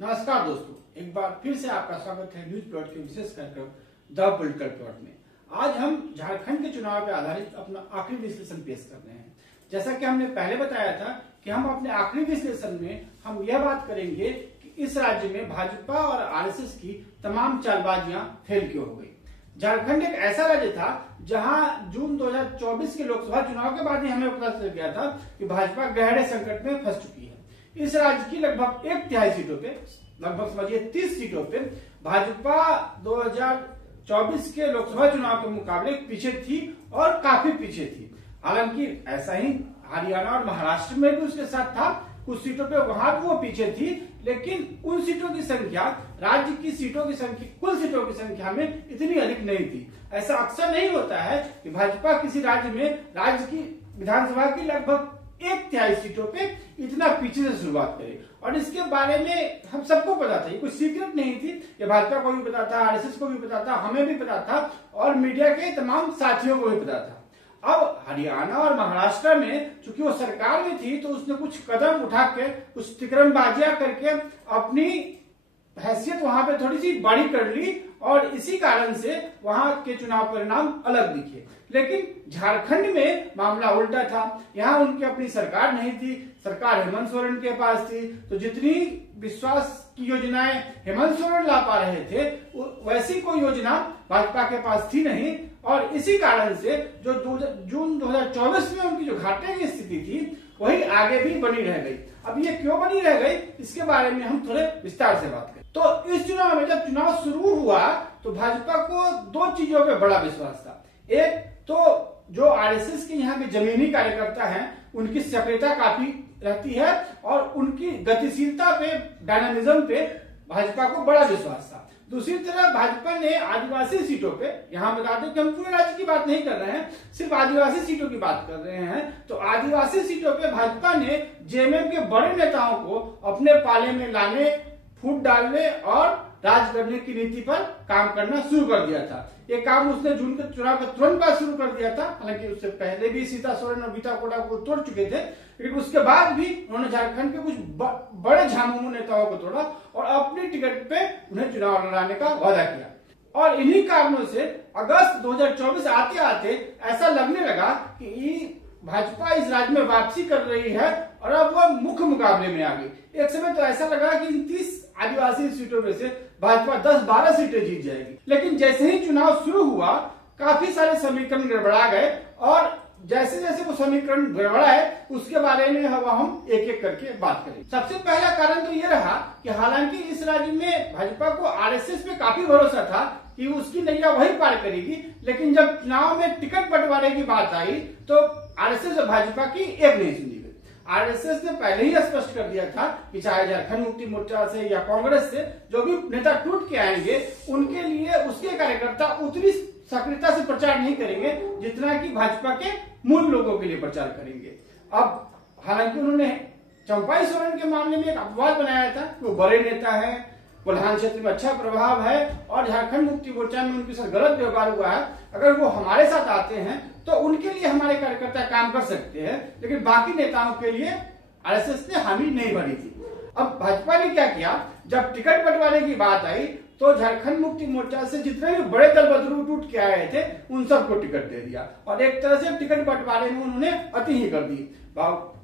नमस्कार दोस्तों, एक बार फिर से आपका स्वागत है न्यूज प्लॉट के विशेष कार्यक्रम द पॉलिटिकल प्लॉट में। आज हम झारखंड के चुनाव पर आधारित अपना आखिरी विश्लेषण पेश कर रहे हैं। जैसा कि हमने पहले बताया था कि हम अपने आखिरी विश्लेषण में हम यह बात करेंगे कि इस राज्य में भाजपा और आरएसएस की तमाम चालबाजियां फेल क्यों हो गई। झारखंड एक ऐसा राज्य था जहां जून 2024 के लोकसभा चुनाव के बाद ही हमें पता चल गया था कि भाजपा गहरे संकट में फंस चुकी है। इस राज्य की लगभग 1/3 सीटों पे, लगभग समझिए 30 सीटों पे भाजपा 2024 के लोकसभा चुनाव के मुकाबले पीछे थी और काफी पीछे थी। हालांकि ऐसा ही हरियाणा और महाराष्ट्र में भी उसके साथ था, कुछ सीटों पे वहां भी वो पीछे थी, लेकिन उन सीटों की संख्या, राज्य की सीटों की संख्या, कुल सीटों की संख्या में इतनी अधिक नहीं थी। ऐसा अक्सर नहीं होता है कि भाजपा किसी राज्य में राज्य की विधानसभा की लगभग 1/3 सीटों पे इतना पीछे से शुरुआत करे। और इसके बारे में हम सबको पता था, ये कोई सीक्रेट नहीं थी, ये भाजपा को भी पता था, आरएसएस को भी पता था, हमें भी पता था और मीडिया के तमाम साथियों को भी पता था। अब हरियाणा और महाराष्ट्र में चूंकि वो सरकार में थी तो उसने कुछ कदम उठा के, कुछ तिकड़मबाजियां करके अपनी हैसियत वहां पे थोड़ी सी बड़ी कर ली और इसी कारण से वहां के चुनाव परिणाम अलग दिखे। लेकिन झारखंड में मामला उल्टा था। यहाँ उनकी अपनी सरकार नहीं थी, सरकार हेमंत सोरेन के पास थी, तो जितनी विश्वास की योजनाएं हेमंत सोरेन ला पा रहे थे वैसी कोई योजना भाजपा के पास थी नहीं। और इसी कारण से जो जून 2024 में उनकी जो घाटे की स्थिति थी वही आगे भी बनी रह गई। अब ये क्यों बनी रह गई, इसके बारे में हम थोड़े विस्तार से बात करें। तो इस चुनाव में जब चुनाव शुरू हुआ तो भाजपा को दो चीजों पे बड़ा विश्वास था। एक तो जो आरएसएस के यहाँ के जमीनी कार्यकर्ता हैं उनकी सक्रियता काफी रहती है और उनकी गतिशीलता पे, डायनामिज्म पे भाजपा को बड़ा विश्वास था। दूसरी तरफ भाजपा ने आदिवासी सीटों पे, यहाँ बता दें कि हम पूरे राज्य की बात नहीं कर रहे हैं, सिर्फ आदिवासी सीटों की बात कर रहे हैं, तो आदिवासी सीटों पे भाजपा ने जेएमएम के बड़े नेताओं को अपने पाले में लाने, फूट डालने और राज करने की नीति पर काम करना शुरू कर दिया था। ये काम उसने जून के चुनाव के तुरंत बाद शुरू कर दिया था। हालांकि उससे पहले भी सीता सोरेन और गीता कोटा को तोड़ चुके थे, लेकिन उसके बाद भी उन्होंने झारखंड के कुछ बड़े झामुमो नेताओं को तोड़ा और अपनी टिकट पे उन्हें चुनाव लड़ाने का वादा किया। और इन्हीं कारणों से अगस्त 2024 आते आते ऐसा लगने लगा कि भाजपा इस राज्य में वापसी कर रही है और अब वह मुख्य मुकाबले में आ गई। एक समय तो ऐसा लगा कि इन 30 आदिवासी सीटों में से भाजपा 10-12 सीटें जीत जाएगी। लेकिन जैसे ही चुनाव शुरू हुआ काफी सारे समीकरण गड़बड़ा गए और जैसे जैसे वो समीकरण गड़बड़ाए उसके बारे में हम एक एक करके बात करें। सबसे पहला कारण तो ये रहा कि हालांकि इस राज्य में भाजपा को आरएसएस पे काफी भरोसा था कि उसकी नैया वही पार करेगी, लेकिन जब चुनाव में टिकट बंटवारे की बात आई तो आरएसएस और भाजपा की एक नहीं सुनी गई। आरएसएस ने पहले ही स्पष्ट कर दिया था कि चाहे झारखंड मुक्ति मोर्चा से या कांग्रेस से जो भी नेता टूट के आएंगे उनके लिए उसके कार्यकर्ता उतनी सक्रियता से प्रचार नहीं करेंगे जितना कि भाजपा के मूल लोगों के लिए प्रचार करेंगे। अब हालांकि उन्होंने चंपाई सोरेन के मामले में एक अपवाद बनाया था कि वो बड़े नेता है, कोल्हान क्षेत्र में अच्छा प्रभाव है और झारखंड मुक्ति मोर्चा में उनके साथ गलत व्यवहार हुआ है, अगर वो हमारे साथ आते हैं तो उनके लिए हमारे कार्यकर्ता काम कर सकते हैं, लेकिन बाकी नेताओं के लिए आरएसएस ने हामी नहीं भरी थी। अब भाजपा ने क्या किया, जब टिकट बंटवारे की बात आई तो झारखंड मुक्ति मोर्चा से जितने भी बड़े दल बदरू टूट के आए थे उन सबको टिकट दे दिया और एक तरह से टिकट बंटवारे में उन्होंने अति ही कर दी।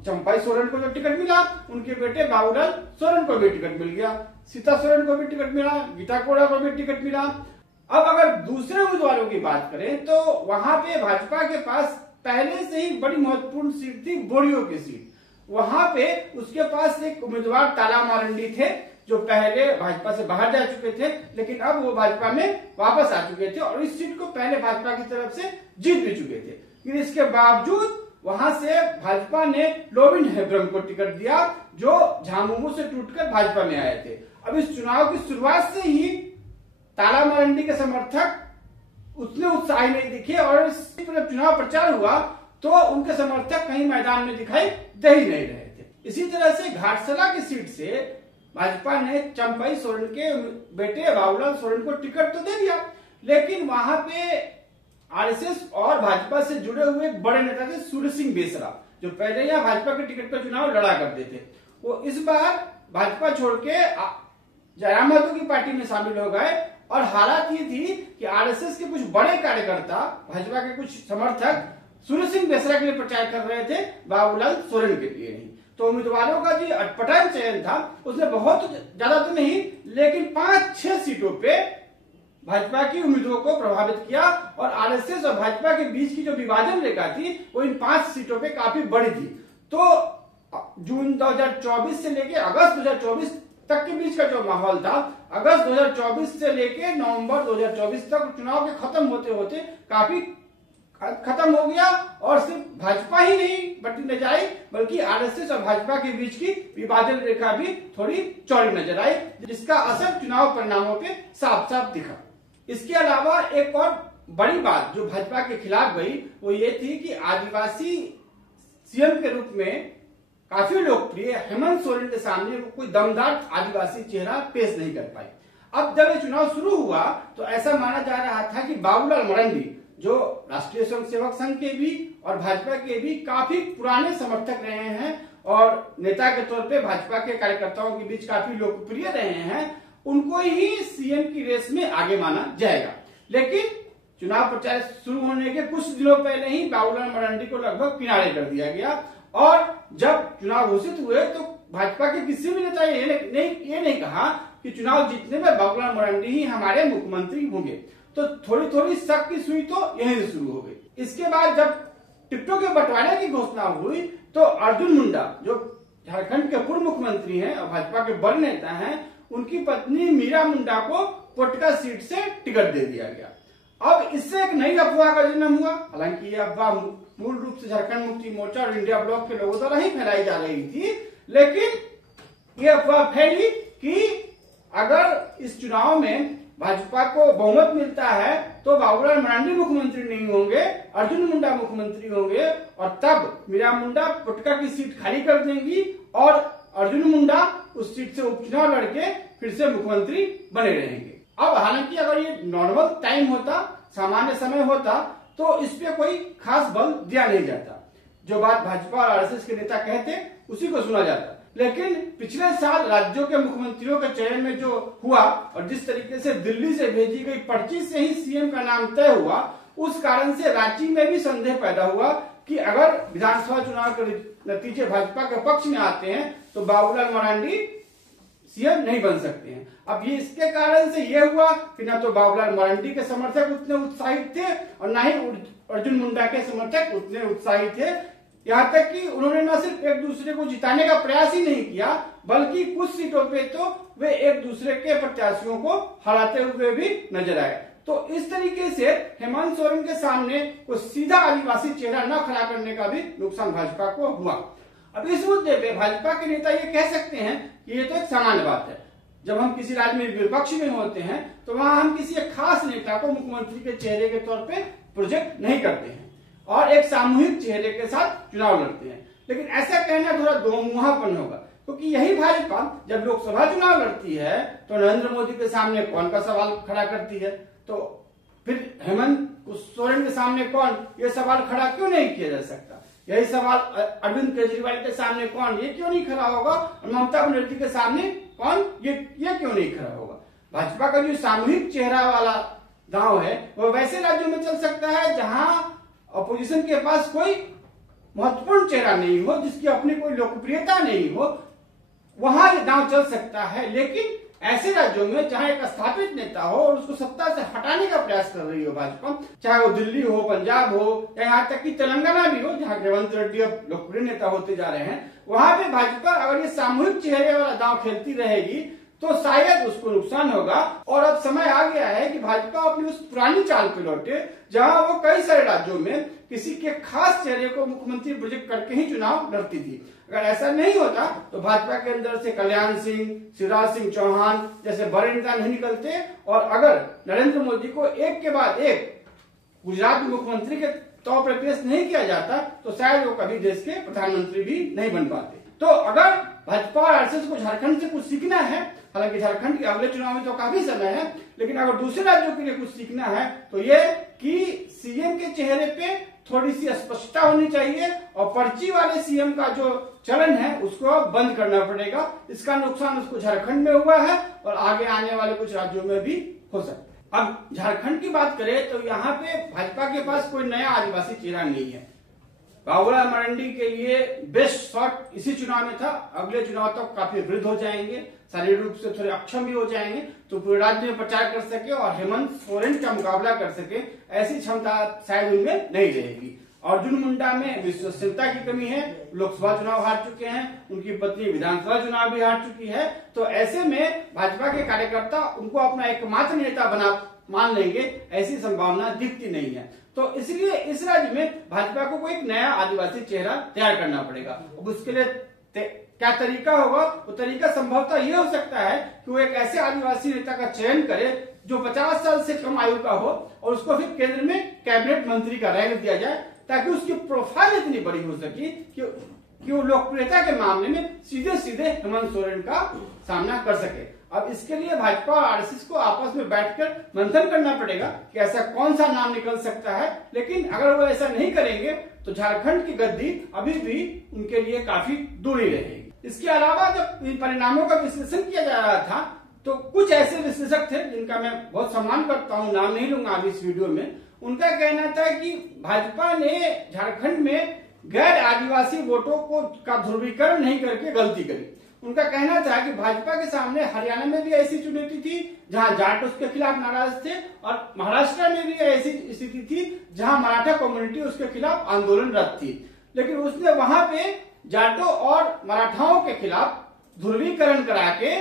चंपाई सोरेन को जो टिकट मिला उनके बेटे बाबूलाल सोरेन को भी टिकट मिल गया, सीता सोरेन को भी टिकट मिला, गीता कोड़ा को भी टिकट मिला। अब अगर दूसरे उम्मीदवारों की बात करें तो वहां पे भाजपा के पास पहले से ही बड़ी महत्वपूर्ण सीट थी, बोरियो की सीट। वहां पे उसके पास एक उम्मीदवार ताला मारंडी थे जो पहले भाजपा से बाहर जा चुके थे, लेकिन अब वो भाजपा में वापस आ चुके थे और इस सीट को पहले भाजपा की तरफ से जीत भी चुके थे। लेकिन इसके बावजूद वहां से भाजपा ने लोविन हेब्रम को टिकट दिया जो झामुमो से टूटकर भाजपा में आए थे। अब इस चुनाव की शुरुआत से ही ताला मारंडी के समर्थक उतने उत्साही नहीं दिखे और जब चुनाव प्रचार हुआ तो उनके समर्थक कहीं मैदान में दिखाई दे ही नहीं रहे थे। इसी तरह से घाटसला की सीट से भाजपा ने चंपाई सोरेन के बेटे बाबूलाल सोरेन को टिकट तो दे दिया, लेकिन वहां पे आरएसएस और भाजपा से जुड़े हुए एक बड़े नेता थे सूर्य सिंह बेसरा, जो पहले यहाँ भाजपा के टिकट पर चुनाव लड़ा करते थे। वो इस बार भाजपा छोड़ के जयराम महतो की पार्टी में शामिल हो गए। और हालात ये थी कि आरएसएस के कुछ बड़े कार्यकर्ता, भाजपा के कुछ समर्थक सूर्य सिंह बेसरा के लिए प्रचार कर रहे थे, बाबूलाल सोरेन के लिए नहीं। तो उम्मीदवारों का जो अटपटा चयन था उसने बहुत ज्यादा तो नहीं लेकिन 5-6 सीटों पे भाजपा की उम्मीदों को प्रभावित किया। और आरएसएस और भाजपा के बीच की जो विभाजन रेखा थी वो इन 5 सीटों पे काफी बड़ी थी। तो जून 2024 से लेकर अगस्त 2024 तक के बीच का जो माहौल था, अगस्त 2024 से लेकर नवंबर 2024 तक चुनाव के खत्म होते होते काफी खत्म हो गया। और सिर्फ भाजपा ही नहीं बटी नजर आई बल्कि आरएसएस और भाजपा के बीच की विभाजन रेखा भी थोड़ी चौड़ी नजर आई, जिसका असर चुनाव परिणामों पे साफ साफ दिखा। इसके अलावा एक और बड़ी बात जो भाजपा के खिलाफ गई वो ये थी कि आदिवासी सीएम के रूप में काफी लोकप्रिय हेमंत सोरेन के सामने वो कोई दमदार आदिवासी चेहरा पेश नहीं कर पाई। अब जब ये चुनाव शुरू हुआ तो ऐसा माना जा रहा था कि बाबूलाल मरांडी, जो राष्ट्रीय स्वयंसेवक संघ के भी और भाजपा के भी काफी पुराने समर्थक रहे हैं और नेता के तौर पे भाजपा के कार्यकर्ताओं के बीच काफी लोकप्रिय रहे हैं, उनको ही सीएम की रेस में आगे माना जाएगा। लेकिन चुनाव प्रचार शुरू होने के कुछ दिनों पहले ही बाबूलाल मरांडी को लगभग किनारे कर दिया गया। और जब चुनाव घोषित हुए तो भाजपा के किसी भी नेता ये नहीं कहा कि चुनाव जीतने में बाबूलाल मरांडी ही हमारे मुख्यमंत्री होंगे। तो थोड़ी थोड़ी शक की सुई तो यहीं से शुरू हो गई। इसके बाद जब टिकटों के बंटवारे की घोषणा हुई तो अर्जुन मुंडा, जो झारखंड के पूर्व मुख्यमंत्री हैं और भाजपा के बड़े नेता हैं, उनकी पत्नी मीरा मुंडा को पोटका सीट से टिकट दे दिया गया। अब इससे एक नई अफवाह का जन्म हुआ। हालांकि ये अफवाह मूल रूप से झारखंड मुक्ति मोर्चा और इंडिया ब्लॉक के लोगों द्वारा ही फैलाई जा रही थी, लेकिन ये अफवाह फैली कि अगर इस चुनाव में भाजपा को बहुमत मिलता है तो बाबूलाल मरांडी मुख्यमंत्री नहीं होंगे, अर्जुन मुंडा मुख्यमंत्री होंगे और तब मीरा मुंडा पोटका की सीट खाली कर देंगी और अर्जुन मुंडा उस सीट से उपचुनाव लड़के फिर से मुख्यमंत्री बने रहेंगे। अब हालांकि अगर ये नॉर्मल टाइम होता, सामान्य समय होता, तो इस पे कोई खास बल दिया नहीं जाता। जो बात भाजपा और आरएसएस के नेता कहते उसी को सुना जाता। लेकिन पिछले साल राज्यों के मुख्यमंत्रियों के चयन में जो हुआ और जिस तरीके से दिल्ली से भेजी गई पर्ची से ही सीएम का नाम तय हुआ, उस कारण से रांची में भी संदेह पैदा हुआ कि अगर विधानसभा चुनाव के नतीजे भाजपा के पक्ष में आते हैं तो बाबूलाल मरांडी सीएम नहीं बन सकते हैं। अब ये इसके कारण से ये हुआ कि ना तो बाबूलाल मरांडी के समर्थक उतने उत्साहित थे और ना ही अर्जुन मुंडा के समर्थक उतने उत्साहित थे। यहाँ तक कि उन्होंने न सिर्फ एक दूसरे को जिताने का प्रयास ही नहीं किया बल्कि कुछ सीटों पे तो वे एक दूसरे के प्रत्याशियों को हराते हुए भी नजर आए। तो इस तरीके से हेमंत सोरेन के सामने कोई सीधा आदिवासी चेहरा न खड़ा करने का भी नुकसान भाजपा को हुआ। अब इस मुद्दे पे भाजपा के नेता ये कह सकते हैं कि ये तो एक सामान्य बात है। जब हम किसी राज्य में विपक्ष में होते हैं तो वहां हम किसी एक खास नेता को मुख्यमंत्री के चेहरे के तौर पे प्रोजेक्ट नहीं करते हैं और एक सामूहिक चेहरे के साथ चुनाव लड़ते हैं। लेकिन ऐसा कहना थोड़ा दोमुहापन होगा, क्योंकि यही भाजपा जब लोकसभा चुनाव लड़ती है तो नरेंद्र मोदी के सामने कौन का सवाल खड़ा करती है, तो फिर हेमंत सोरेन के सामने कौन ये सवाल खड़ा क्यों नहीं किया जा सकता। यही सवाल अरविंद केजरीवाल के सामने कौन ये क्यों नहीं खड़ा होगा और ममता बनर्जी के सामने कौन ये क्यों नहीं खड़ा होगा। भाजपा का जो सामूहिक चेहरा वाला दांव है वो वैसे राज्यों में चल सकता है जहां अपोजिशन के पास कोई महत्वपूर्ण चेहरा नहीं हो, जिसकी अपनी कोई लोकप्रियता नहीं हो, वहां ये दांव चल सकता है। लेकिन ऐसे राज्यों में जहां एक स्थापित नेता हो और उसको सत्ता से हटाने का प्रयास कर रही हो भाजपा, चाहे वो दिल्ली हो, पंजाब हो या यहाँ तक कि तेलंगाना भी हो जहां रेवंत रेड्डी अब लोकप्रिय नेता होते जा रहे हैं, वहां पे भाजपा अगर ये सामूहिक चेहरे वाला दांव खेलती रहेगी तो शायद उसको नुकसान होगा। और अब समय आ गया है कि भाजपा अपनी उस पुरानी चाल पे लौटे जहां वो कई सारे राज्यों में किसी के खास चेहरे को मुख्यमंत्री प्रोजेक्ट करके ही चुनाव लड़ती थी। अगर ऐसा नहीं होता तो भाजपा के अंदर से कल्याण सिंह, शिवराज सिंह चौहान जैसे बड़े नेता नहीं निकलते और अगर नरेंद्र मोदी को एक के बाद एक गुजरात में मुख्यमंत्री के तौर पर पेश नहीं किया जाता तो शायद वो कभी देश के प्रधानमंत्री भी नहीं बन पाते। तो अगर भाजपा और आरएसएस को झारखंड से कुछ सीखना है, हालांकि झारखंड के अगले चुनाव में तो काफी समय है, लेकिन अगर दूसरे राज्यों के लिए कुछ सीखना है तो ये कि सीएम के चेहरे पे थोड़ी सी स्पष्टता होनी चाहिए और पर्ची वाले सीएम का जो चलन है उसको बंद करना पड़ेगा। इसका नुकसान उसको झारखंड में हुआ है और आगे आने वाले कुछ राज्यों में भी हो सकता है। अब झारखंड की बात करें तो यहाँ पे भाजपा के पास कोई नया आदिवासी चेहरा नहीं है। बाबूलाल मरांडी के लिए बेस्ट शॉट इसी चुनाव में था, अगले चुनाव तक काफी वृद्ध हो जाएंगे, शारीरिक रूप से थोड़े अक्षम भी हो जाएंगे, तो पूरे राज्य में प्रचार कर सके और हेमंत सोरेन का मुकाबला कर सके ऐसी क्षमता शायद उनमें नहीं रहेगी। अर्जुन मुंडा में विश्वसनीयता की कमी है, लोकसभा चुनाव हार चुके हैं, उनकी पत्नी विधानसभा चुनाव भी हार चुकी है, तो ऐसे में भाजपा के कार्यकर्ता उनको अपना एकमात्र नेता मान लेंगे ऐसी संभावना दिखती नहीं है। तो इसलिए इस राज्य में भाजपा को कोई एक नया आदिवासी चेहरा तैयार करना पड़ेगा। अब उसके लिए क्या तरीका होगा? वो तरीका संभवतः ये हो सकता है कि वो एक ऐसे आदिवासी नेता का चयन करे जो 50 साल से कम आयु का हो और उसको फिर केंद्र में कैबिनेट मंत्री का रैंक दिया जाए, ताकि उसकी प्रोफाइल इतनी बड़ी हो सके कि वो लोकप्रियता के मामले में सीधे सीधे हेमंत सोरेन का सामना कर सके। अब इसके लिए भाजपा और आरएसएस को आपस में बैठकर मंथन करना पड़ेगा कि ऐसा कौन सा नाम निकल सकता है, लेकिन अगर वो ऐसा नहीं करेंगे तो झारखंड की गद्दी अभी भी उनके लिए काफी दूरी रहेगी। इसके अलावा जब इन परिणामों का विश्लेषण किया जा रहा था तो कुछ ऐसे विश्लेषक थे जिनका मैं बहुत सम्मान करता हूं, नाम नहीं लूंगा अभी इस वीडियो में। उनका कहना था कि भाजपा ने झारखंड में गैर आदिवासी वोटों का ध्रुवीकरण नहीं करके गलती करी। उनका कहना था कि भाजपा के सामने हरियाणा में भी ऐसी चुनौती थी जहां जाट उसके खिलाफ नाराज थे, और महाराष्ट्र में भी ऐसी स्थिति थी जहां मराठा कम्युनिटी उसके खिलाफ आंदोलनरत थी, लेकिन उसने वहां पे जाटों और मराठाओं के खिलाफ ध्रुवीकरण करा के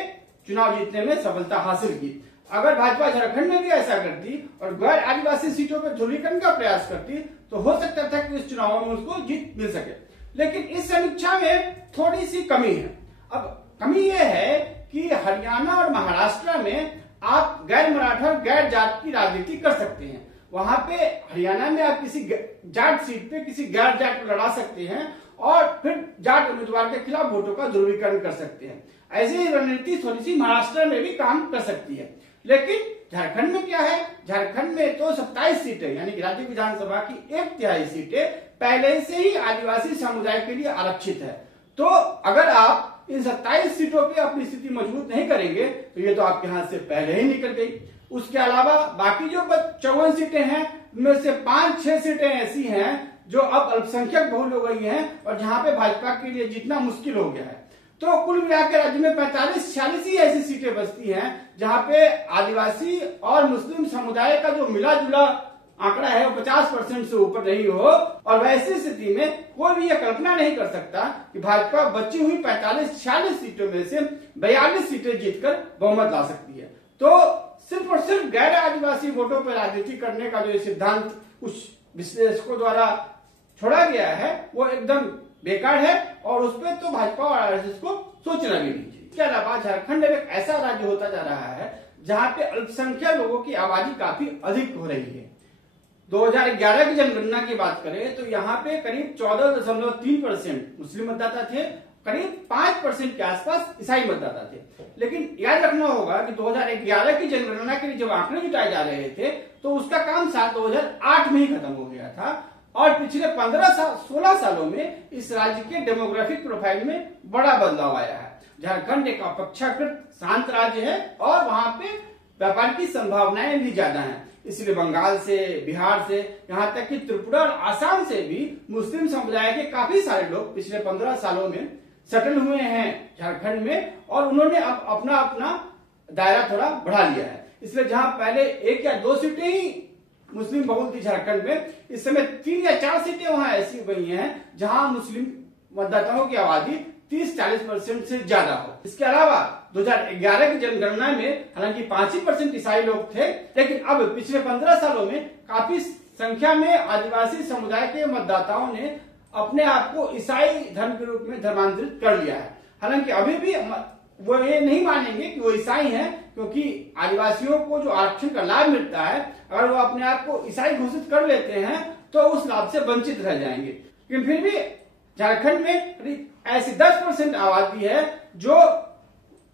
चुनाव जीतने में सफलता हासिल की। अगर भाजपा झारखंड में भी ऐसा करती और गैर आदिवासी सीटों पर ध्रुवीकरण का प्रयास करती तो हो सकता था कि इस चुनाव में उसको जीत मिल सके, लेकिन इस समीक्षा में थोड़ी सी कमी है। अब कमी यह है कि हरियाणा और महाराष्ट्र में आप गैर मराठा और गैर जाट की राजनीति कर सकते हैं। वहां पे हरियाणा में आप किसी जाट सीट पे किसी गैर जाट को लड़ा सकते हैं और फिर जाट उम्मीदवार के खिलाफ वोटों का ध्रुवीकरण कर सकते हैं। ऐसी ही रणनीति थोड़ी सी महाराष्ट्र में भी काम कर सकती है, लेकिन झारखंड में क्या है? झारखंड में तो 27 सीटें यानी कि राज्य विधानसभा की 1/3 सीटें पहले से ही आदिवासी समुदाय के लिए आरक्षित है। तो अगर आप इन 27 सीटों पे अपनी स्थिति मजबूत नहीं करेंगे तो ये तो आपके हाथ से पहले ही निकल गई। उसके अलावा बाकी जो 54 सीटें हैं उनमें से 5-6 सीटें ऐसी हैं जो अब अल्पसंख्यक बहुल हो गई हैं और जहां पे भाजपा के लिए जीतना मुश्किल हो गया है। तो कुल मिलाकर राज्य में 45-46 ही ऐसी सीटें बचती हैं जहां पे आदिवासी और मुस्लिम समुदाय का जो मिला जुला आंकड़ा है वो 50% से ऊपर नहीं हो, और वैसी स्थिति में कोई भी यह कल्पना नहीं कर सकता कि भाजपा बची हुई 45-46 सीटों में से 42 सीटें जीतकर बहुमत ला सकती है। तो सिर्फ और सिर्फ गैर आदिवासी वोटों पर राजनीति करने का जो सिद्धांत कुछ विश्लेषकों द्वारा छोड़ा गया है वो एकदम बेकार है और उस पर तो भाजपा और आरएसएस को सोचना भी नहीं चाहिए। इसके अलावा झारखंड एक ऐसा राज्य होता जा रहा है जहां पे अल्पसंख्यक लोगों की आबादी काफी अधिक हो रही है। 2011 की जनगणना की बात करें तो यहाँ पे करीब 14.3% मुस्लिम मतदाता थे, करीब 5% के आसपास ईसाई मतदाता थे। लेकिन याद रखना होगा कि 2011 की जनगणना के लिए जब आंकड़े जुटाए जा रहे थे तो उसका काम साल 2008 में ही खत्म हो गया था, और पिछले 16 सालों में इस राज्य के डेमोग्राफिक प्रोफाइल में बड़ा बदलाव आया है। झारखंड एक अपेक्षाकृत शांत राज्य है और वहां पे व्यापार की संभावनाएं भी ज्यादा हैं, इसलिए बंगाल से, बिहार से, यहाँ तक कि त्रिपुरा और आसाम से भी मुस्लिम समुदाय के काफी सारे लोग पिछले 15 सालों में सेटल हुए हैं झारखंड में, और उन्होंने अब अपना अपना दायरा थोड़ा बढ़ा लिया है। इसलिए जहां पहले 1 या 2 सीटें ही मुस्लिम बहुल थी झारखंड में, इस समय 3 या 4 सीटें वहां ऐसी गई हैं जहां मुस्लिम मतदाताओं की आबादी 30-40% से ज्यादा हो। इसके अलावा 2011 की जनगणना में हालांकि 5% ईसाई लोग थे, लेकिन अब पिछले 15 सालों में काफी संख्या में आदिवासी समुदाय के मतदाताओं ने अपने आप को ईसाई धर्म के रूप में धर्मांतरित कर लिया है। हालांकि अभी भी वो ये नहीं मानेंगे कि वो ईसाई हैं, क्योंकि आदिवासियों को जो आरक्षण का लाभ मिलता है अगर वो अपने आप को ईसाई घोषित कर लेते हैं तो उस लाभ से वंचित रह जाएंगे। लेकिन फिर भी झारखंड में ऐसी 10% आबादी है जो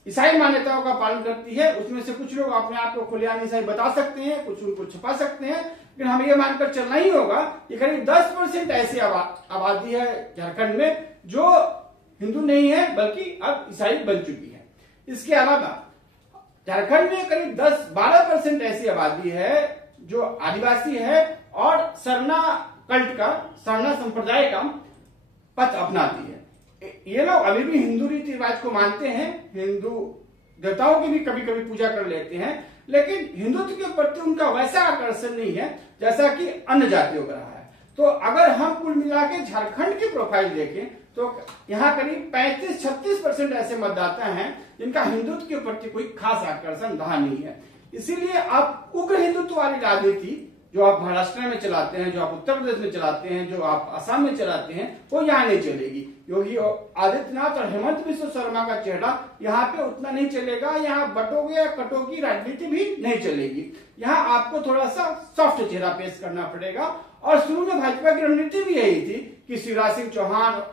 ईसाई मान्यताओं का पालन करती है। उसमें से कुछ लोग अपने आप को खुलेआम ईसाई बता सकते हैं, कुछ उनको छुपा सकते हैं, लेकिन हमें ये मानकर चलना ही होगा कि करीब 10% ऐसी आबादी है झारखंड में जो हिंदू नहीं है बल्कि अब ईसाई बन चुकी है। इसके अलावा झारखंड में करीब 10-12% ऐसी आबादी है जो आदिवासी है और सरना कल्ट का, सरना संप्रदाय का पथ अपनाती है। ये लोग अभी भी हिंदू रीति रिवाज को मानते हैं, हिंदू देवताओं की भी कभी कभी पूजा कर लेते हैं, लेकिन हिंदुत्व के प्रति उनका वैसा आकर्षण नहीं है जैसा कि अन्य जातियों का रहा है। तो अगर हम कुल मिला के झारखंड की प्रोफाइल देखें तो यहाँ करीब 35-36% ऐसे मतदाता हैं जिनका हिंदुत्व के प्रति कोई खास आकर्षण रहा नहीं है। इसीलिए आप उग्र हिंदुत्व वाली राजनीति जो आप महाराष्ट्र में चलाते हैं, जो आप उत्तर प्रदेश में चलाते हैं, जो आप असम में चलाते हैं, वो यहाँ नहीं चलेगी। योगी आदित्यनाथ और हेमंत बिश्व शर्मा का चेहरा यहाँ पे उतना नहीं चलेगा। यहाँ बटोगे या कटोगी राजनीति भी नहीं चलेगी। यहाँ आपको थोड़ा सा सॉफ्ट चेहरा पेश करना पड़ेगा। और शुरू में भाजपा की रणनीति भी यही थी कि शिवराज सिंह चौहान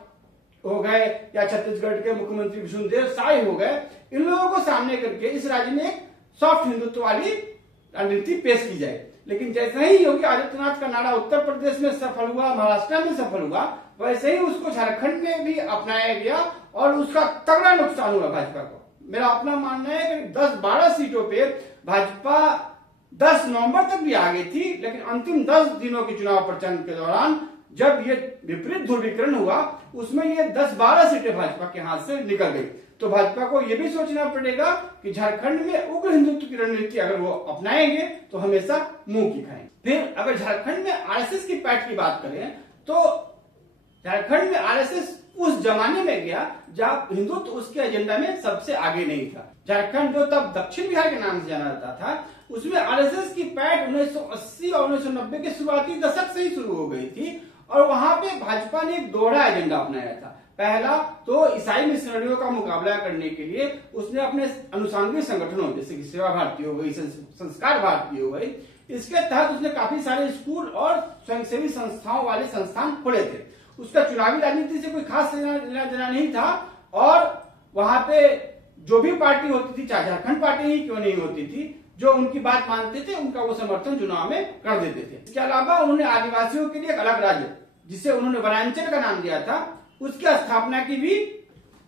हो गए या छत्तीसगढ़ के मुख्यमंत्री विष्णुदेव साय हो गए, इन लोगों को सामने करके इस राज्य में एक सॉफ्ट हिंदुत्व वाली रणनीति पेश की जाए। लेकिन जैसे ही योगी आदित्यनाथ का नारा उत्तर प्रदेश में सफल हुआ, महाराष्ट्र में सफल हुआ, वैसे ही उसको झारखंड में भी अपनाया गया और उसका तगड़ा नुकसान हुआ भाजपा को। मेरा अपना मानना है कि 10-12 सीटों पे भाजपा 10 नवंबर तक भी आगे थी, लेकिन अंतिम 10 दिनों के चुनाव प्रचार के दौरान जब ये विपरीत ध्रुवीकरण हुआ उसमें ये 10-12 सीटें भाजपा के हाथ से निकल गई। तो भाजपा को यह भी सोचना पड़ेगा कि झारखंड में उग्र हिंदुत्व की रणनीति अगर वो अपनाएंगे तो हमेशा मुंह की खाएंगे। फिर अगर झारखंड में आरएसएस की पैठ की बात करें तो झारखंड में आरएसएस उस जमाने में गया जब हिंदुत्व उसके एजेंडा में सबसे आगे नहीं था। झारखंड जो तब दक्षिण बिहार के नाम से जाना जाता था, उसमें आरएसएस की पैठ 1980 और 1990 के शुरुआती दशक से ही शुरू हो गई थी और वहां पे भाजपा ने एक दोहरा एजेंडा अपनाया था। पहला तो ईसाई मिशनरियों का मुकाबला करने के लिए उसने अपने अनुषंगिक संगठनों जैसे कि सेवा भारती हो गई, संस्कार भारती हो गई, इसके तहत उसने काफी सारे स्कूल और स्वयंसेवी संस्थाओं वाले संस्थान खोले थे। उसका चुनावी राजनीति से कोई खास लेना देना नहीं था और वहां पे जो भी पार्टी होती थी, चाहे झारखंड पार्टी ही क्यों नहीं होती थी, जो उनकी बात मानते थे उनका वो समर्थन चुनाव में कर देते थे। इसके अलावा उन्होंने आदिवासियों के लिए एक अलग राज्य जिसे उन्होंने वनांचल का नाम दिया था, उसकी स्थापना की भी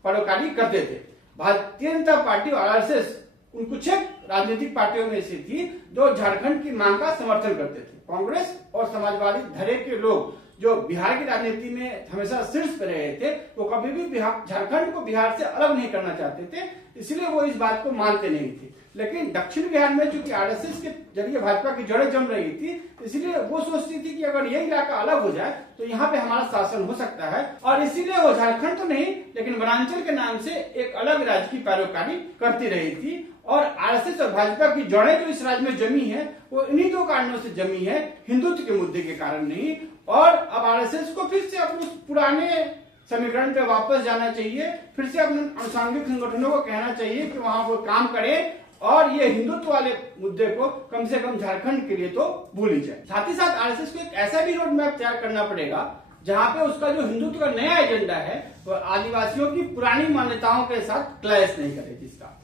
परोकारी करते थे। भारतीय जनता पार्टी और आरएसएस उन कुछ राजनीतिक पार्टियों में से थी जो झारखंड की मांग का समर्थन करते थे। कांग्रेस और समाजवादी धड़े के लोग जो बिहार की राजनीति में हमेशा शीर्ष पर रहे थे, वो कभी भी झारखंड को बिहार से अलग नहीं करना चाहते थे, इसलिए वो इस बात को मानते नहीं थे। लेकिन दक्षिण बिहार में चूंकि आरएसएस के जरिए भाजपा की जड़ें जम रही थी, इसलिए वो सोचती थी कि अगर ये इलाका अलग हो जाए तो यहाँ पे हमारा शासन हो सकता है, और इसीलिए वो झारखंड तो नहीं लेकिन वनांचल के नाम से एक अलग राज्य की पैरोकारी करती रही थी। और आरएसएस और भाजपा की जड़ें जो इस राज्य में जमी है वो इन्हीं दो कारणों से जमी है, हिंदुत्व के मुद्दे के कारण नहीं। और अब आरएसएस को फिर से अपने पुराने समीकरण पे वापस जाना चाहिए, फिर से अपने अनुषंगिक संगठनों को कहना चाहिए कि वहां वो काम करें और ये हिंदुत्व वाले मुद्दे को कम से कम झारखंड के लिए तो भूल ही जाए। साथ ही साथ आरएसएस को एक ऐसा भी रोड मैप तैयार करना पड़ेगा जहां पे उसका जो हिंदुत्व का नया एजेंडा है वो आदिवासियों की पुरानी मान्यताओं के साथ क्लैश नहीं करे। जिसका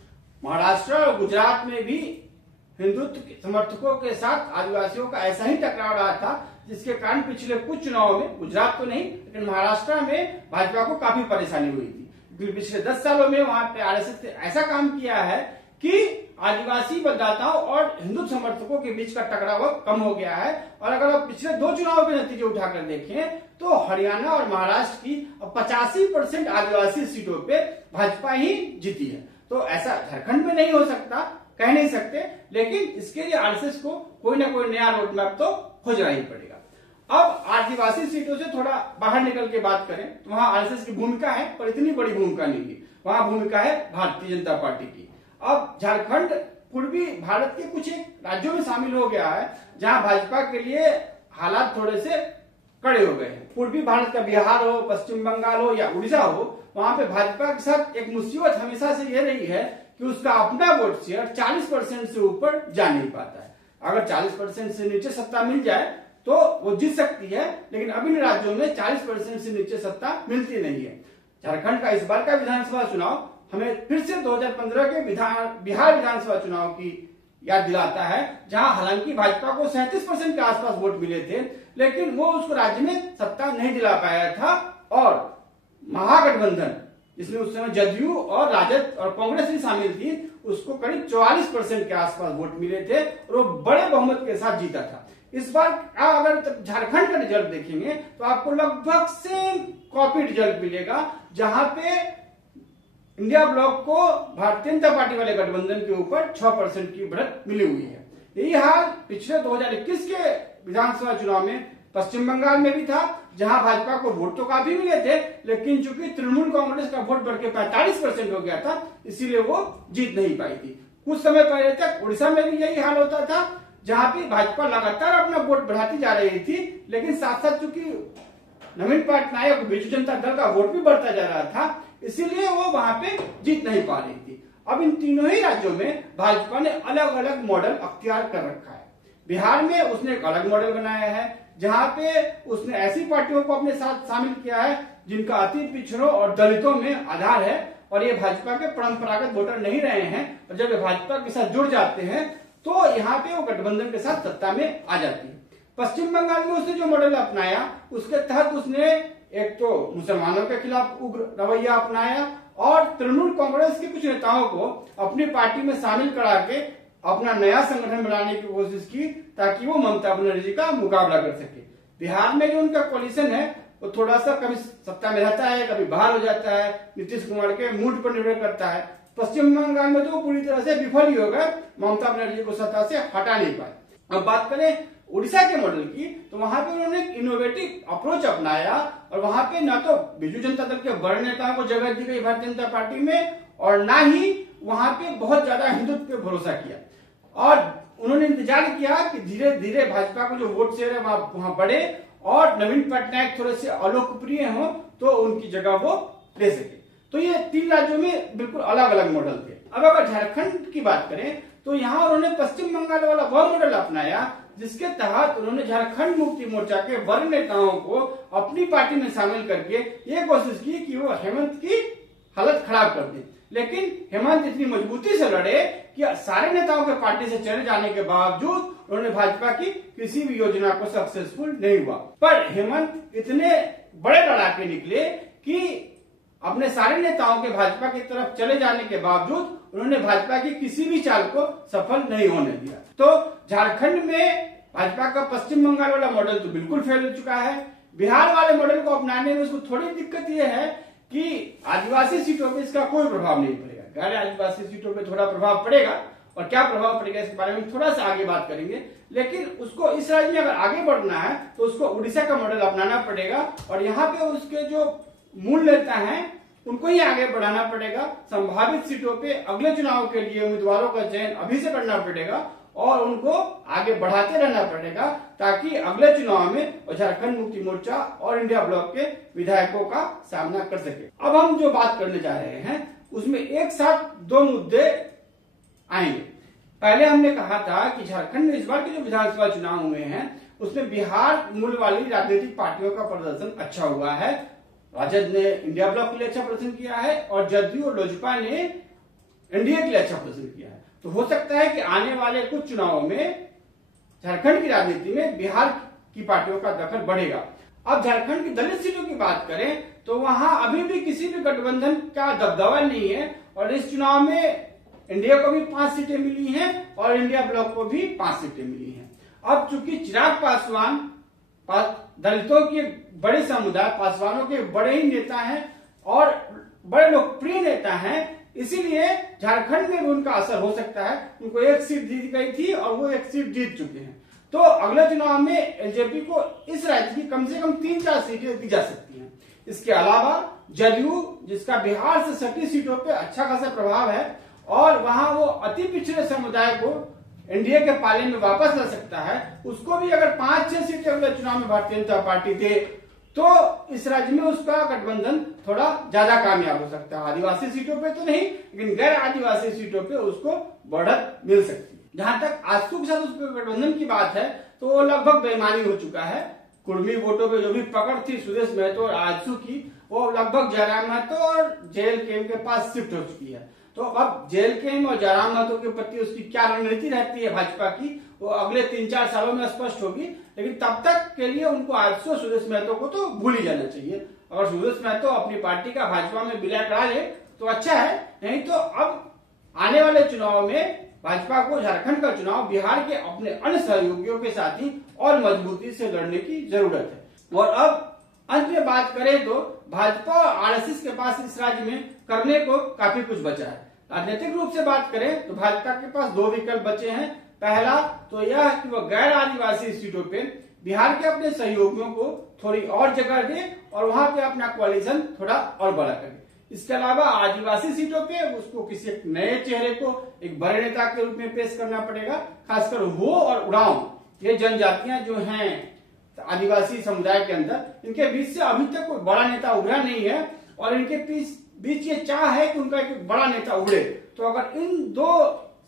महाराष्ट्र और गुजरात में भी हिंदुत्व समर्थकों के साथ आदिवासियों का ऐसा ही टकराव रहा था, जिसके कारण पिछले कुछ चुनावों में, गुजरात तो नहीं लेकिन महाराष्ट्र में भाजपा को काफी परेशानी हुई थी। पिछले 10 सालों में वहां पे आरएसएस ने ऐसा काम किया है कि आदिवासी मतदाताओं और हिंदू समर्थकों के बीच का टकराव कम हो गया है। और अगर आप पिछले 2 चुनावों के नतीजे उठाकर देखें तो हरियाणा और महाराष्ट्र की 85% आदिवासी सीटों पे भाजपा ही जीती है। तो ऐसा झारखंड में नहीं हो सकता, कह नहीं सकते, लेकिन इसके लिए आरएसएस को कोई ना कोई नया रोड मैप तो खोजना ही पड़ेगा। अब आदिवासी सीटों से थोड़ा बाहर निकल के बात करें तो वहां आरएसएस की भूमिका है, पर इतनी बड़ी भूमिका नहीं है। वहां भूमिका है भारतीय जनता पार्टी की। अब झारखंड पूर्वी भारत के कुछ एक राज्यों में शामिल हो गया है जहां भाजपा के लिए हालात थोड़े से कड़े हो गए हैं। पूर्वी भारत का बिहार हो, पश्चिम बंगाल हो या उड़ीसा हो, वहां पे भाजपा के साथ एक मुसीबत हमेशा से ये रही है कि उसका अपना वोट शेयर 40% से ऊपर जा नहीं पाता है। अगर 40% से नीचे सत्ता मिल जाए तो वो जीत सकती है, लेकिन अब इन राज्यों में 40% से नीचे सत्ता मिलती नहीं है। झारखंड का इस बार का विधानसभा चुनाव हमें फिर से 2015 के बिहार विधानसभा चुनाव की याद दिलाता है, जहां हालांकि भाजपा को 37% के आसपास वोट मिले थे, लेकिन वो उसको राज्य में सत्ता नहीं दिला पाया था और महागठबंधन, जिसमें उस समय जदयू और राजद और कांग्रेस भी शामिल थी, उसको करीब 44% के आसपास वोट मिले थे और वो बड़े बहुमत के साथ जीता था। इस बार अगर झारखंड का रिजल्ट देखेंगे तो आपको लगभग सेम कॉपी रिजल्ट मिलेगा, जहां पे इंडिया ब्लॉक को भारतीय जनता पार्टी वाले गठबंधन के ऊपर 6% की बढ़त मिली हुई है। यही हाल पिछले 2021 के विधानसभा चुनाव में पश्चिम बंगाल में भी था, जहां भाजपा को वोट तो काफी मिले थे, लेकिन चूंकि तृणमूल कांग्रेस का वोट बढ़ के 45% हो गया था, इसीलिए वो जीत नहीं पाई थी। कुछ समय पहले तक उड़ीसा में भी यही हाल होता था, जहां पे भाजपा लगातार अपना वोट बढ़ाती जा रही थी, लेकिन साथ साथ चूंकि नवीन पटनायक बीजू जनता दल का वोट भी बढ़ता जा रहा था, इसीलिए वो वहां पे जीत नहीं पा रही थी। अब इन तीनों ही राज्यों में भाजपा ने अलग अलग मॉडल अख्तियार कर रखा है। बिहार में उसने एक अलग मॉडल बनाया है, जहां पे उसने ऐसी पार्टियों को अपने साथ शामिल किया है जिनका अति पिछड़ों और दलितों में आधार है, और ये भाजपा के परंपरागत वोटर नहीं रहे हैं, और जब ये भाजपा के साथ जुड़ जाते हैं तो यहाँ पे वो गठबंधन के साथ सत्ता में आ जाती है। पश्चिम बंगाल में उसने जो मॉडल अपनाया, उसके तहत उसने एक तो मुसलमानों के खिलाफ उग्र रवैया अपनाया और तृणमूल कांग्रेस के कुछ नेताओं को अपनी पार्टी में शामिल करा के अपना नया संगठन बनाने की कोशिश की, ताकि वो ममता बनर्जी का मुकाबला कर सके। बिहार में जो उनका कोलिशन है वो थोड़ा सा कभी सत्ता में रहता है, कभी बाहर हो जाता है, नीतीश कुमार के मूड पर निर्भर करता है। पश्चिम बंगाल में तो पूरी तरह से विफल ही हो गए, ममता बनर्जी को सत्ता से हटा नहीं पाए। अब बात करें उड़ीसा के मॉडल की, तो वहां पे उन्होंने एक इनोवेटिव अप्रोच अपनाया और वहां पे न तो बीजू जनता दल के बड़े नेताओं को जगह दी गई भारतीय जनता पार्टी में, और ना ही वहां पे बहुत ज्यादा हिंदुत्व पे भरोसा किया, और उन्होंने इंतजार किया कि धीरे धीरे भाजपा को जो वोट शेयर है वहां बढ़े और नवीन पटनायक थोड़े से अलोकप्रिय हो तो उनकी जगह वो ले सके। तो ये तीन राज्यों में बिल्कुल अलग अलग मॉडल थे। अब अगर झारखंड की बात करें तो यहाँ उन्होंने पश्चिम बंगाल वाला वह मॉडल अपनाया जिसके तहत उन्होंने झारखंड मुक्ति मोर्चा के वरिष्ठ नेताओं को अपनी पार्टी में शामिल करके ये कोशिश की कि वो हेमंत की हालत खराब कर दे। लेकिन हेमंत इतनी मजबूती से लड़े कि सारे नेताओं के पार्टी से चले जाने के बावजूद उन्होंने भाजपा की किसी भी योजना को सक्सेसफुल नहीं हुआ। पर हेमंत इतने बड़े लड़ाके निकले कि अपने सारे नेताओं के भाजपा की तरफ चले जाने के बावजूद उन्होंने भाजपा की किसी भी चाल को सफल नहीं होने दिया। तो झारखंड में भाजपा का पश्चिम बंगाल वाला मॉडल तो बिल्कुल फेल हो चुका है। बिहार वाले मॉडल को अपनाने में उसको थोड़ी दिक्कत यह है कि आदिवासी सीटों पे इसका कोई प्रभाव नहीं पड़ेगा। गैर आदिवासी सीटों पे थोड़ा प्रभाव पड़ेगा, और क्या प्रभाव पड़ेगा इसके बारे में थोड़ा सा आगे बात करेंगे। लेकिन उसको इस राज्य में अगर आगे बढ़ना है तो उसको उड़ीसा का मॉडल अपनाना पड़ेगा, और यहाँ पे उसके जो मूल नेता हैं उनको ही आगे बढ़ाना पड़ेगा। संभावित सीटों पे अगले चुनाव के लिए उम्मीदवारों का चयन अभी से करना पड़ेगा और उनको आगे बढ़ाते रहना पड़ेगा, ताकि अगले चुनाव में झारखंड मुक्ति मोर्चा और इंडिया ब्लॉक के विधायकों का सामना कर सके। अब हम जो बात करने जा रहे हैं उसमें एक साथ दो मुद्दे आएंगे। पहले हमने कहा था कि झारखंड में इस बार के जो विधानसभा चुनाव हुए हैं उसमें बिहार मूल वाली राजनीतिक पार्टियों का प्रदर्शन अच्छा हुआ है। राजद ने इंडिया ब्लॉक के लिए अच्छा प्रदर्शन किया है और जदयू और लोजपा ने एनडीए के लिए अच्छा प्रदर्शन किया है। तो हो सकता है कि आने वाले कुछ चुनावों में झारखंड की राजनीति में बिहार की पार्टियों का दखल बढ़ेगा। अब झारखंड की दलित सीटों की बात करें तो वहां अभी भी किसी भी गठबंधन का दबदबा नहीं है, और इस चुनाव में इंडिया को भी 5 सीटें मिली हैं और इंडिया ब्लॉक को भी 5 सीटें मिली हैं। अब चूंकि चिराग पासवान दलितों के बड़े समुदाय, पासवानों के बड़े ही नेता हैं और बड़े लोकप्रिय नेता हैं, इसीलिए झारखंड में भी उनका असर हो सकता है। उनको 1 सीट दी गई थी और वो 1 सीट जीत चुके हैं। तो अगले चुनाव में एलजेपी को इस राज्य की कम से कम 3-4 सीटें दी जा सकती हैं। इसके अलावा जदयू, जिसका बिहार से सटी सीटों पे अच्छा खासा प्रभाव है और वहां वो अति पिछड़े समुदाय को एनडीए के पाले में वापस ला सकता है, उसको भी अगर 5-6 सीटें अगले चुनाव में भारतीय जनता पार्टी दे तो इस राज्य में उसका गठबंधन थोड़ा ज्यादा कामयाब हो सकता है। आदिवासी सीटों पे तो नहीं, लेकिन गैर आदिवासी सीटों पे उसको बढ़त मिल सकती है। जहां तक आजसू के साथ उसके गठबंधन की बात है तो वो लगभग बेईमानी हो चुका है। कुर्मी वोटों पे जो भी पकड़ थी सुदेश महतो और आजसू की, वो लगभग जयराम महतो और JLKM के पास शिफ्ट हो चुकी है। तो अब JLKM और जयराम महतो के प्रति उसकी क्या रणनीति रहती है भाजपा की, वो अगले 3-4 सालों में स्पष्ट होगी। लेकिन तब तक के लिए उनको आरएसएस और सुदेश महतो को तो भूल ही जाना चाहिए। अगर सुदेश महतो अपनी पार्टी का भाजपा में विलय करा ले तो अच्छा है, नहीं तो अब आने वाले चुनाव में भाजपा को झारखंड का चुनाव बिहार के अपने अन्य सहयोगियों के साथ ही और मजबूती से लड़ने की जरूरत है। और अब अंत में बात करें तो भाजपा और आरएसएस के पास इस राज्य में करने को काफी कुछ बचा है। राजनीतिक रूप से बात करें तो भाजपा के पास 2 विकल्प बचे हैं। पहला तो यह कि वह गैर आदिवासी सीटों पे बिहार के अपने सहयोगियों को थोड़ी और जगह दे और वहां पे अपना कोalition थोड़ा और बड़ा करे। इसके अलावा आदिवासी सीटों पे उसको किसी एक नए चेहरे को एक बड़े नेता के रूप में पेश करना पड़ेगा। खासकर हो और उड़ाव ये जनजातियां जो हैं आदिवासी समुदाय के अंदर, इनके बीच से अभी तक कोई बड़ा नेता उभरा नहीं है और इनके बीच ये चाह है कि उनका एक बड़ा नेता उभरे। तो अगर इन 2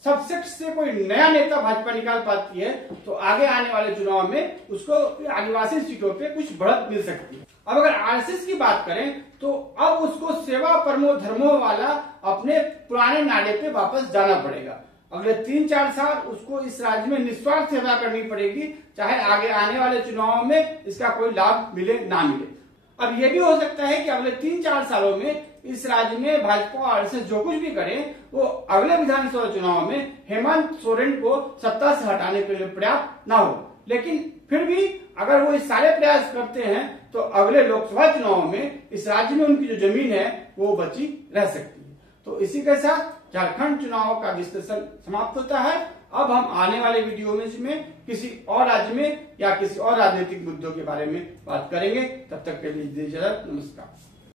सबसेट से कोई नया नेता भाजपा निकाल पाती है तो आगे आने वाले चुनाव में उसको आदिवासी सीटों पे कुछ बढ़त मिल सकती है। अब अगर आरएसएस की बात करें तो अब उसको सेवा परमो धर्मो वाला अपने पुराने नाले पे वापस जाना पड़ेगा। अगले 3-4 साल उसको इस राज्य में निस्वार्थ सेवा करनी पड़ेगी, चाहे आगे आने वाले चुनाव में इसका कोई लाभ मिले ना मिले। अब ये भी हो सकता है कि अगले 3-4 सालों में इस राज्य में भाजपा और आरएसएस जो कुछ भी करे वो अगले विधानसभा चुनाव में हेमंत सोरेन को सत्ता से हटाने के लिए पर्याप्त ना हो। लेकिन फिर भी अगर वो इस सारे प्रयास करते हैं तो अगले लोकसभा चुनाव में इस राज्य में उनकी जो जमीन है वो बची रह सकती है। तो इसी के साथ झारखंड चुनाव का विश्लेषण समाप्त होता है। अब हम आने वाले वीडियो में किसी और राज्य में या किसी और राजनीतिक मुद्दों के बारे में बात करेंगे। तब तक के लिए इजाजत, नमस्कार।